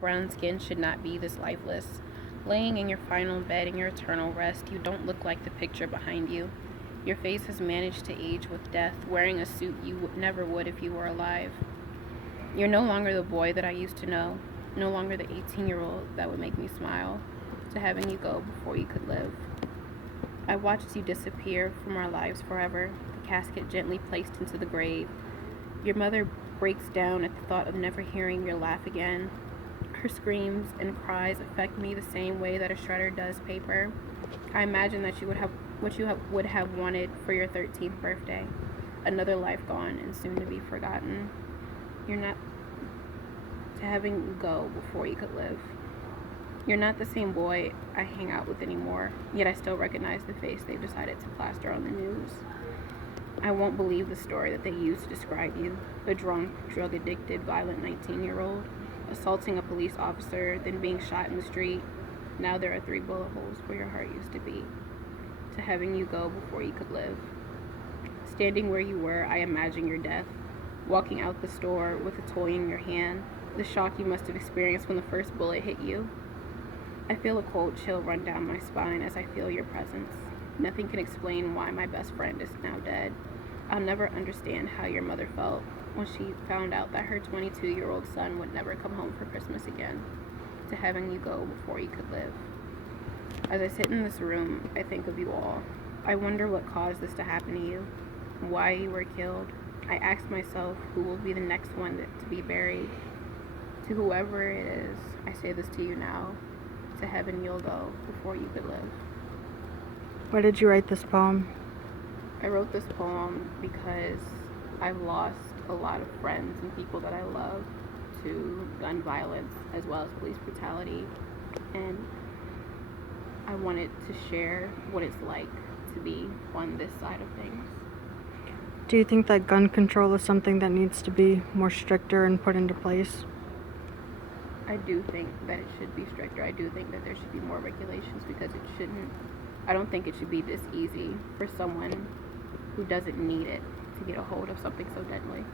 Brown skin should not be this lifeless. Laying in your final bed in your eternal rest, you don't look like the picture behind you. Your face has managed to age with death, wearing a suit you never would if you were alive. You're no longer the boy that I used to know, no longer the 18-year-old that would make me smile, to having you go before you could live. I watched you disappear from our lives forever, the casket gently placed into the grave. Your mother breaks down at the thought of never hearing your laugh again. Her screams and cries affect me the same way that a shredder does paper. I imagine that you would have what you would have wanted for your 13th birthday. Another life gone and soon to be forgotten. You're not to having you go before you could live. You're not the same boy I hang out with anymore, yet I still recognize the face they've decided to plaster on the news. I won't believe the story that they used to describe you, a drunk, drug-addicted, violent 19-year-old, assaulting a police officer, then being shot in the street. Now there are 3 bullet holes where your heart used to beat. To having you go before you could live. Standing where you were, I imagine your death. Walking out the store with a toy in your hand, the shock you must have experienced when the first bullet hit you. I feel a cold chill run down my spine as I feel your presence. Nothing can explain why my best friend is now dead. I'll never understand how your mother felt when she found out that her 22-year-old son would never come home for Christmas again. To having you go before you could live. As I sit in this room, I think of you all. I wonder what caused this to happen to you, why you were killed. I ask myself who will be the next one to be buried. To whoever it is, I say this to you now. To heaven you'll go before you could live. Why did you write this poem? I wrote this poem because I've lost a lot of friends and people that I love to gun violence as well as police brutality, and I wanted to share what it's like to be on this side of things. Do you think that gun control is something that needs to be more stricter and put into place? I do think that it should be stricter. I do think that there should be more regulations because I don't think it should be this easy for someone who doesn't need it to get a hold of something so deadly.